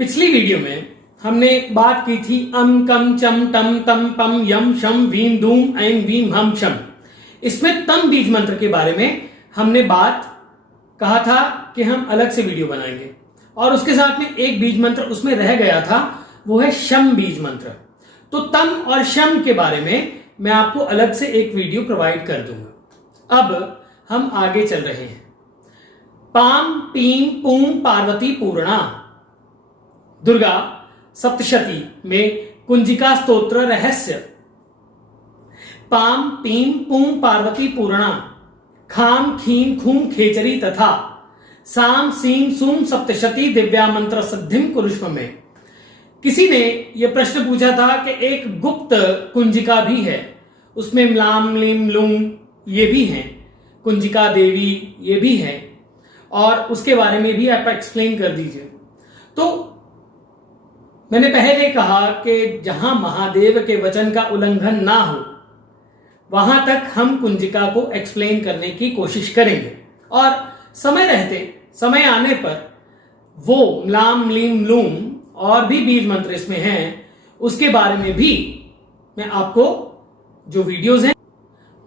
पिछली वीडियो में हमने बात की थी अम कम चम टम तम पम यम शम वीम धूम ऐं वीम हम शम। इसमें तम बीज मंत्र के बारे में हमने बात कहा था कि हम अलग से वीडियो बनाएंगे और उसके साथ में एक बीज मंत्र उसमें रह गया था, वो है शम बीज मंत्र। तो तम और शम के बारे में मैं आपको अलग से एक वीडियो प्रोवाइड कर दूंगा। अब हम आगे चल रहे हैं। पाम पीम पूम पार्वती पूर्णा। दुर्गा सप्तशती में कुंजिका स्तोत्र रहस्य। पाम पीम पूम पार्वती पूर्णा खाम खीम खूम खेचरी तथा साम सीम सूम सप्तशती दिव्या मंत्र सिद्धिम कुरुष्म में। किसी ने यह प्रश्न पूछा था कि एक गुप्त कुंजिका भी है, उसमें म्लाम लिम लुम ये भी हैं, कुंजिका देवी ये भी है, और उसके बारे में भी आप एक्सप्लेन कर दीजिए। तो मैंने पहले कहा कि जहां महादेव के वचन का उल्लंघन ना हो वहां तक हम कुंजिका को एक्सप्लेन करने की कोशिश करेंगे, और समय रहते समय आने पर वो म्लाम लीम लूम और भी बीज मंत्र इसमें हैं, उसके बारे में भी मैं आपको जो वीडियोस हैं।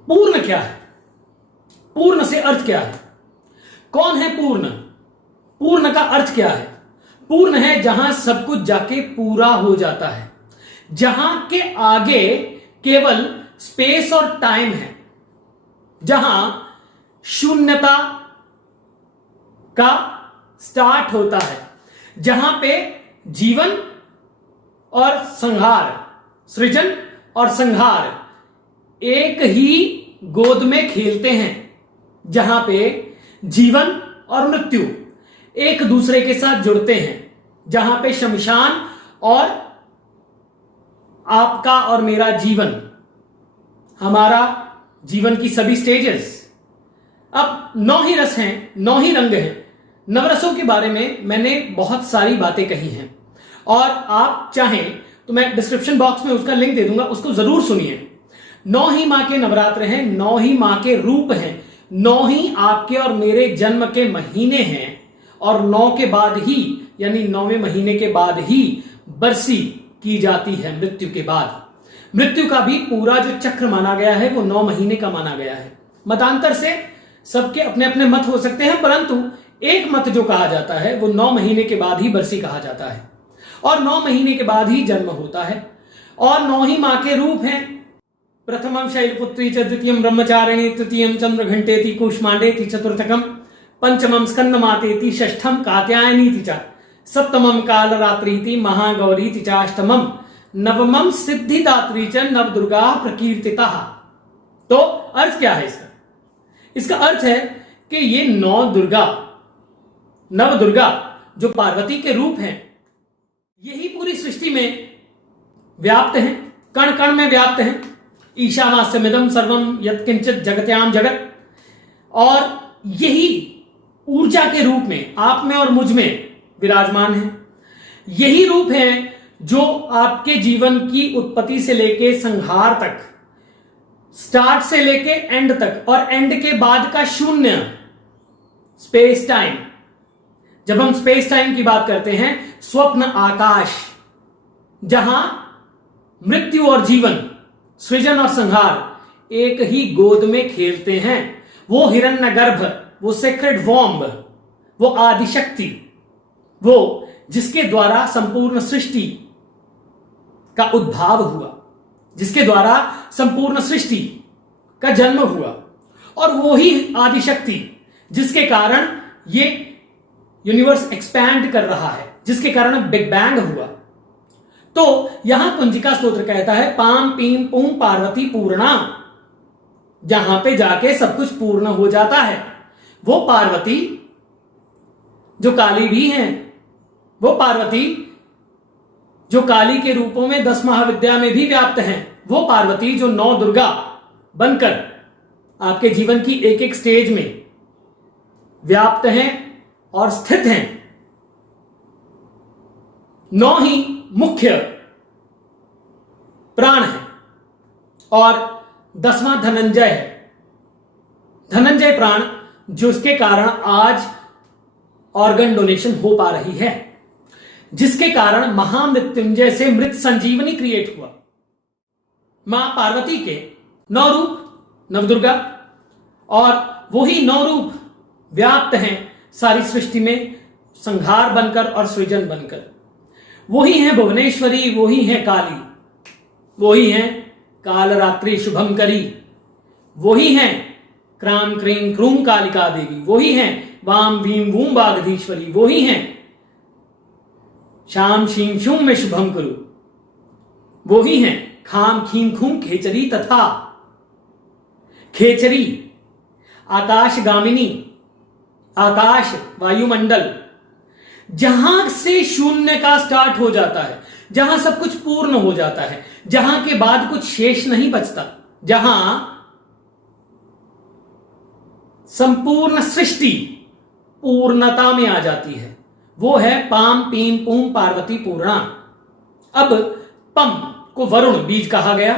पूर्ण क्या है, पूर्ण से अर्थ क्या है, कौन है पूर्ण, पूर्ण का अर्थ क्या है। पूर्ण है जहां सब कुछ जाके पूरा हो जाता है, जहां के आगे केवल स्पेस और टाइम है, जहां शून्यता का स्टार्ट होता है, जहां पे जीवन और संहार, सृजन और संहार एक ही गोद में खेलते हैं, जहां पे जीवन और मृत्यु एक दूसरे के साथ जुड़ते हैं, जहां पे शमशान और आपका और मेरा जीवन, हमारा जीवन की सभी स्टेजेस। अब 9 ही रस हैं, 9 ही रंग हैं। नवरसों के बारे में मैंने बहुत सारी बातें कही हैं, और आप चाहें तो मैं डिस्क्रिप्शन बॉक्स में उसका लिंक दे दूंगा, उसको जरूर सुनिए। 9 ही मां के नवरात्र हैं, 9 ही मां के रूप हैं, 9 ही आपके और मेरे जन्म के महीने हैं, और 9 के बाद ही यानी 9वें महीने के बाद ही बरसी की जाती है मृत्यु के बाद। मृत्यु का भी पूरा जो चक्र माना गया है वो 9 महीने का माना गया है। मतांतर से सबके अपने अपने मत हो सकते हैं, परंतु एक मत जो कहा जाता है वो 9 महीने के बाद ही बरसी कहा जाता है, और 9 महीने के बाद ही जन्म होता है, और 9 ही मां के रूप हैं। प्रथमम शैलपुत्री च, द्वितीयम ब्रह्मचारिणी, तृतीयम चंद्रघंटेति कूष्मांडेति, चतुर्थकम पंचमम स्कंदमातेति, षष्ठम कात्यायनीति च, सप्तमम कालरात्रीति, महागौरीति च, अष्टमम नवमम सिद्धिदात्री च, नवदुर्गा प्रकीर्तिता। तो अर्थ क्या है इसका? इसका अर्थ है कि ये 9 दुर्गा, नव दुर्गा जो पार्वती के रूप हैं, यही पूरी सृष्टि में व्याप्त हैं, कण कण में व्याप्त हैं। ईशावास्यमिदं सर्वम यत्किंचित जगत्याम जगत, और यही ऊर्जा के रूप में आप में और मुझ में विराजमान है। यही रूप है जो आपके जीवन की उत्पत्ति से लेके संहार तक, स्टार्ट से लेके एंड तक, और एंड के बाद का शून्य, स्पेस टाइम। जब हम स्पेस टाइम की बात करते हैं, स्वप्न आकाश, जहां मृत्यु और जीवन, सृजन और संहार एक ही गोद में खेलते हैं, वो हिरण्यगर्भ, वो सेक्रेड वॉम्ब, वो आदिशक्ति, वो जिसके द्वारा संपूर्ण सृष्टि का उद्भाव हुआ, जिसके द्वारा संपूर्ण सृष्टि का जन्म हुआ, और वो ही आदिशक्ति जिसके कारण ये यूनिवर्स एक्सपैंड कर रहा है, जिसके कारण बिग बैंग हुआ। तो यहां कुंजिका स्तोत्र कहता है पाम पीम पूम पार्वती पूर्णा, जहां पे जाके सब कुछ पूर्ण हो जाता है। वो पार्वती जो काली भी हैं, वो पार्वती जो काली के रूपों में 10 महाविद्या में भी व्याप्त हैं, वो पार्वती जो 9 दुर्गा बनकर आपके जीवन की एक एक स्टेज में व्याप्त हैं और स्थित हैं। 9 ही मुख्य प्राण है, और 10वां धनंजय है। धनंजय प्राण जिसके कारण आज ऑर्गन डोनेशन हो पा रही है। जिसके कारण महामृत्युंजय से मृत संजीवनी क्रिएट हुआ। मां पार्वती के 9 रूप नवदुर्गा, और वही 9 रूप व्याप्त हैं सारी सृष्टि में, संहार बनकर और सृजन बनकर। वही हैं भुवनेश्वरी, वही हैं काली, वही हैं कालरात्रि शुभम करी, वही हैं क्राम क्रीम क्रूम कालिका देवी, वही हैं वाम भीम वूम बागधीश्वरी, वही हैं शाम शीम शुम में शुभम करू, वही हैं खाम खीम खूम खेचरी तथा खेचरी, आकाश गामिनी, आकाश वायुमंडल, जहां से शून्य का स्टार्ट हो जाता है, जहां सब कुछ पूर्ण हो जाता है, जहां के बाद कुछ शेष नहीं बचता, जहां संपूर्ण सृष्टि पूर्णता में आ जाती है, वो है पाम पीम पूम पार्वती पूर्णा। अब पम को वरुण बीज कहा गया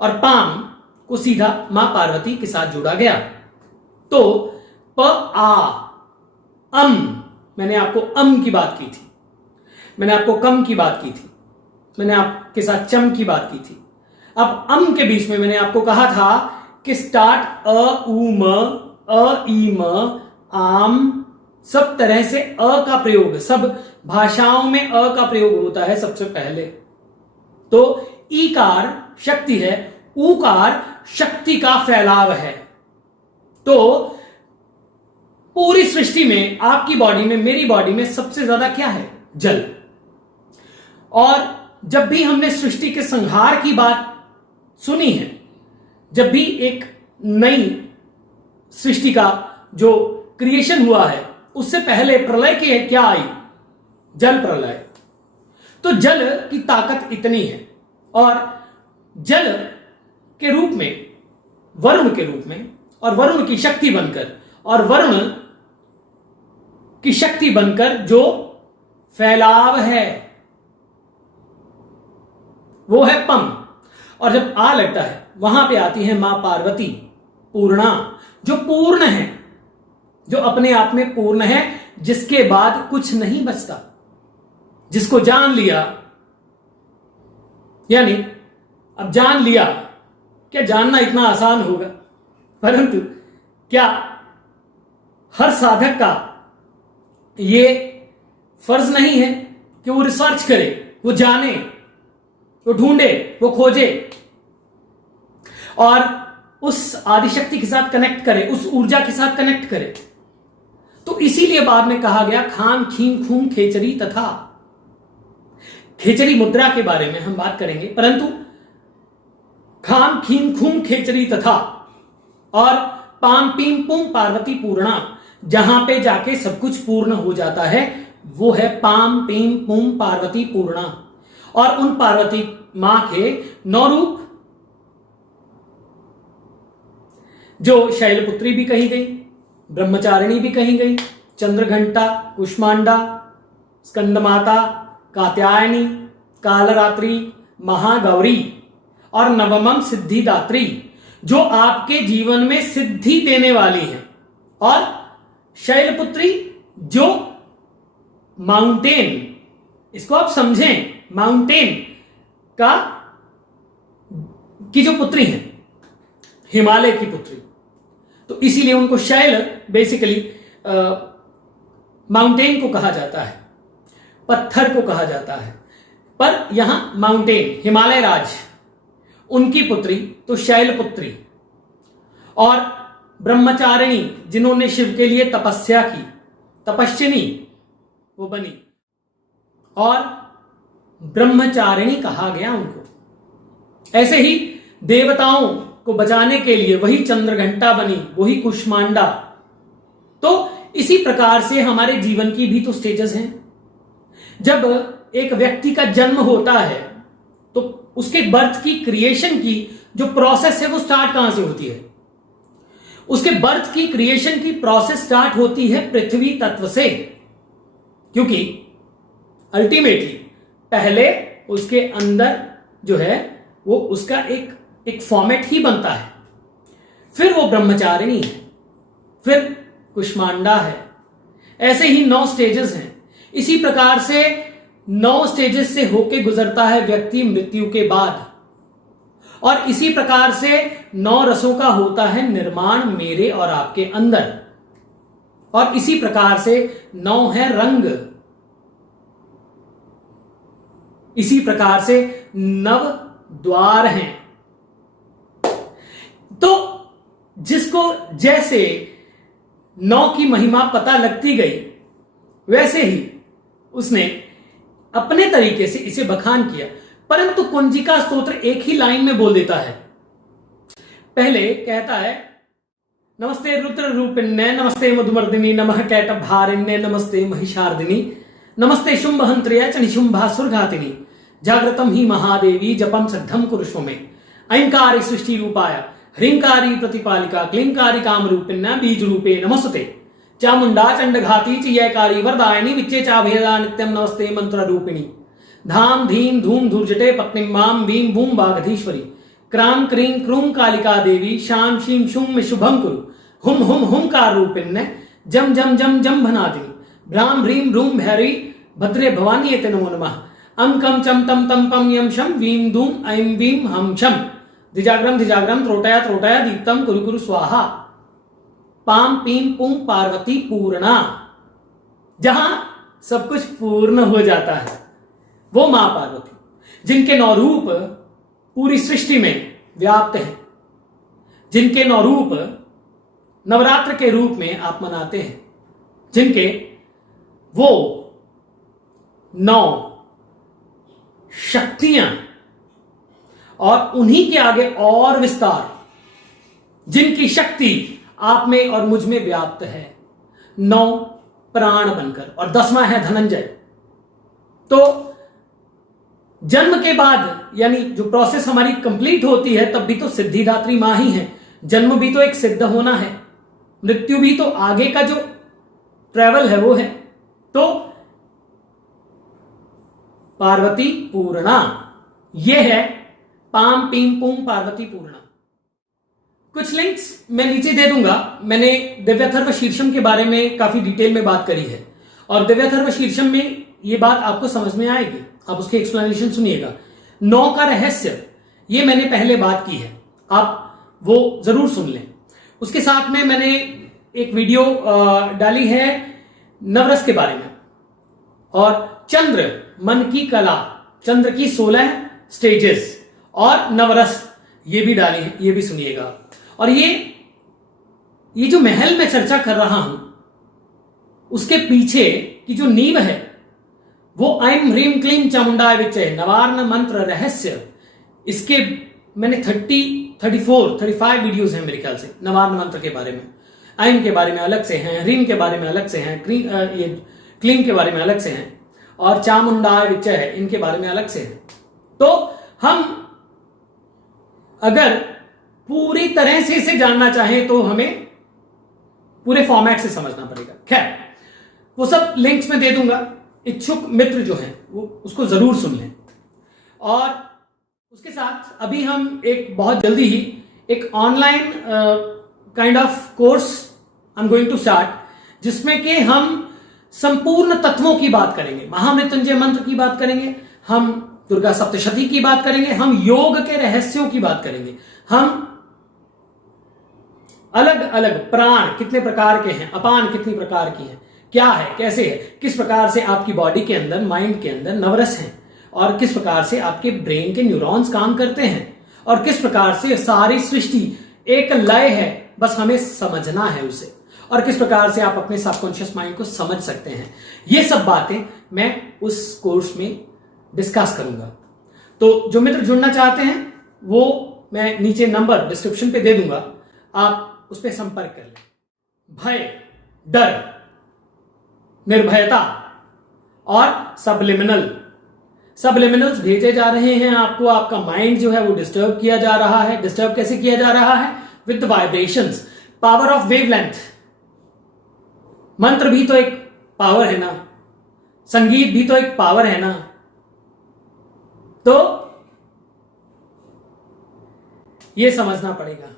और पाम को सीधा मां पार्वती के साथ जोड़ा गया। तो प आ अम, मैंने आपको अम की बात की थी, मैंने आपको कम की बात की थी, मैंने आपके साथ चम की बात की थी। अब अम के बीच में मैंने आपको कहा था कि स्टार्ट अ उ म अ ई म आम, सब तरह से अ का प्रयोग, सब भाषाओं में अ का प्रयोग होता है सबसे पहले। तो ईकार शक्ति है, ऊकार शक्ति का फैलाव है। तो पूरी सृष्टि में, आपकी बॉडी में, मेरी बॉडी में सबसे ज्यादा क्या है? जल। और जब भी हमने सृष्टि के संहार की बात सुनी है, जब भी एक नई सृष्टि का जो क्रिएशन हुआ है, उससे पहले प्रलय के क्या आई? जल प्रलय। तो जल की ताकत इतनी है, और जल के रूप में, वरुण के रूप में, और वरुण की शक्ति बनकर, और वरुण की शक्ति बनकर जो फैलाव है वो है पम। और जब आ लगता है वहां पे आती है मां पार्वती पूर्णा, जो पूर्ण है, जो अपने आप में पूर्ण है, जिसके बाद कुछ नहीं बचता, जिसको जान लिया, यानी अब जान लिया, क्या जानना इतना आसान होगा? परंतु क्या हर साधक का ये फर्ज नहीं है कि वो रिसर्च करे, वो जाने, वो ढूंढे, वो खोजे और उस आदिशक्ति के साथ कनेक्ट करे, उस ऊर्जा के साथ कनेक्ट करे? तो इसीलिए बाद में कहा गया खाम खीम खूम खेचरी तथा। खेचरी मुद्रा के बारे में हम बात करेंगे, परंतु खाम खीम खूम खेचरी तथा और पाम पीम पुम पार्वती पूर्णा, जहां पे जाके सब कुछ पूर्ण हो जाता है, वो है पाम पीम पुम पार्वती पूर्णा। और उन पार्वती मां के 9 रूप, जो शैलपुत्री भी कही गई, ब्रह्मचारिणी भी कही गई, चंद्रघंटा, कुष्मांडा, स्कंदमाता, कात्यायनी, कालरात्रि, महागौरी और नवमम सिद्धिदात्री, जो आपके जीवन में सिद्धि देने वाली है। और शैलपुत्री जो माउंटेन, इसको आप समझें, माउंटेन का की जो पुत्री है, हिमालय की पुत्री, तो इसीलिए उनको शैल बेसिकली माउंटेन को कहा जाता है, पत्थर को कहा जाता है। पर यहां माउंटेन, हिमालय राज, उनकी पुत्री तो शैलपुत्री। और ब्रह्मचारिणी, जिन्होंने शिव के लिए तपस्या की, तपस्विनी वो बनी, और ब्रह्मचारिणी कहा गया उनको। ऐसे ही देवताओं को बचाने के लिए वही चंद्रघंटा बनी, वही कुष्मांडा। तो इसी प्रकार से हमारे जीवन की भी तो स्टेजेस हैं। जब एक व्यक्ति का जन्म होता है तो उसके बर्थ की, क्रिएशन की जो प्रोसेस है वो स्टार्ट कहां से होती है? उसके बर्थ की, क्रिएशन की प्रोसेस स्टार्ट होती है पृथ्वी तत्व से, क्योंकि अल्टीमेटली पहले उसके अंदर जो है वो उसका एक फॉर्मेट ही बनता है, फिर वो ब्रह्मचारिणी है, फिर कुष्मांडा है। ऐसे ही 9 स्टेजेस हैं। इसी प्रकार से 9 स्टेजेस से होके गुजरता है व्यक्ति मृत्यु के बाद, और इसी प्रकार से 9 रसों का होता है निर्माण मेरे और आपके अंदर, और इसी प्रकार से 9 है रंग, इसी प्रकार से 9 द्वार हैं। तो जिसको जैसे 9 की महिमा पता लगती गई, वैसे ही उसने अपने तरीके से इसे बखान किया। परंतु कुंजिका स्तोत्र एक ही लाइन में बोल देता है। पहले कहता है नमस्ते रुद्र रूपिण्य नमस्ते मधुमर्दिनी नमः कैटभारिण्य नमस्ते महिषार्दिनी नमस्ते शुंभहंत्र्य च निशुंभासुरघातिनी जागृतम ही महादेवी जपम सद्धम कुरुष्व में ऐंकारी सृष्टि रूपाय ह्रींकारी प्रतिपालिका क्लींकारी कामरूपिण्य बीज रूपे नमस्ते चामुंडा चंडघाती चियकारी वरदायिनी विच्चे चाभेदा नित्यम नमस्ते मंत्र रूपिणी धाम धीम धूम धूर्जटे पत्नीम माम भीम भूम बागधीश्वरी क्राम क्रीं क्रूम कालिका देवी शाम शीम शुम शुभम कुरु हुम हुम हुंकार रूपिण्य जम जम जम जम भनादिनी भ्राम भ्रीम भ्रूम भैरी भद्रे भवानी एते नमो नमः अंकम चम तम तम पम यम शम वीम धूम ऐं वीम हम शम दिजाग्रम दिजाग्रम त्रोटया त्रोटया दीप्तम कुरु कुरु स्वाहा पाम पीम पुम पार्वती पूर्णा। जहां सब कुछ पूर्ण हो जाता है वो मां पार्वती, जिनके 9 रूप पूरी सृष्टि में व्याप्त है, जिनके 9 रूप नवरात्र के रूप में आप मनाते हैं, जिनके वो 9 शक्तियां और उन्हीं के आगे और विस्तार, जिनकी शक्ति आप में और मुझ में व्याप्त है 9 प्राण बनकर, और 10वां है धनंजय। तो जन्म के बाद यानी जो प्रोसेस हमारी कंप्लीट होती है तब भी तो सिद्धिदात्री मां ही है। जन्म भी तो एक सिद्ध होना है, मृत्यु भी तो आगे का जो ट्रेवल है वो है। तो पार्वती पूर्णा ये है पाम पीम पुम पार्वती पूर्णा। कुछ लिंक्स मैं नीचे दे दूंगा। मैंने दिव्याथर्व शीर्षम के बारे में काफी डिटेल में बात करी है, और दिव्याथर्व शीर्षम में ये बात आपको समझ में आएगी, आप उसकी एक्सप्लेनेशन सुनिएगा। 9 का रहस्य ये मैंने पहले बात की है, आप वो जरूर सुन लें। उसके साथ में मैंने एक वीडियो डाली है नवरस के बारे में, और चंद्र मन की कला, चंद्र की 16 स्टेजेस और नवरस ये भी डाली है, ये भी सुनिएगा। और ये जो महल में चर्चा कर रहा हूं उसके पीछे की जो नींव है वो ऐं ह्रीं क्लीं चामुंडाय विच्चे नवार्न मंत्र रहस्य, इसके मैंने 35 वीडियोस हैं मेरे ख्याल से नवार्न मंत्र के बारे में। ऐं के बारे में अलग से हैं, ह्रीं के बारे में अलग से हैं, क्लीं के बारे में अलग से हैं, और चामुंडाय विच्चे है इनके बारे में अलग से हैं। तो हम अगर पूरी तरह से इसे जानना चाहें तो हमें पूरे फॉर्मेट से समझना पड़ेगा। खैर वो सब लिंक्स में दे दूंगा, इच्छुक मित्र जो हैं वो उसको जरूर सुन लें। और उसके साथ अभी हम एक बहुत जल्दी ही एक online kind of course I am going to start, जिसमें कि हम संपूर्ण तत्वों की बात करेंगे, महामृत्युंजय मंत्र की बात करेंगे, हम दुर्गा सप्तशती की बात करेंगे, हम योग के रहस्यों की बात करेंगे, हम अलग अलग प्राण कितने प्रकार के हैं, अपान कितनी प्रकार की हैं, क्या है, कैसे है, किस प्रकार से आपकी बॉडी के अंदर, माइंड के अंदर नवरस हैं, और किस प्रकार से आपके ब्रेन के न्यूरॉन्स काम करते हैं, और किस प्रकार से सारी सृष्टि एक लय है, बस हमें समझना है उसे, और किस प्रकार से आप अपने सबकॉन्शियस माइंड को समझ सकते हैं। ये सब बातें मैं उस कोर्स में डिस्कस करूंगा। तो जो मित्र जुड़ना चाहते हैं वो मैं नीचे नंबर डिस्क्रिप्शन पे दे दूंगा, आप उस पर संपर्क कर लें। भय, डर, निर्भयता और सबलिमिनल्स भेजे जा रहे हैं आपको। आपका माइंड जो है वो डिस्टर्ब किया जा रहा है। डिस्टर्ब कैसे किया जा रहा है? With vibrations, power of wavelength. मंत्र भी तो एक पावर है ना, संगीत भी तो एक पावर है ना। तो ये समझना पड़ेगा।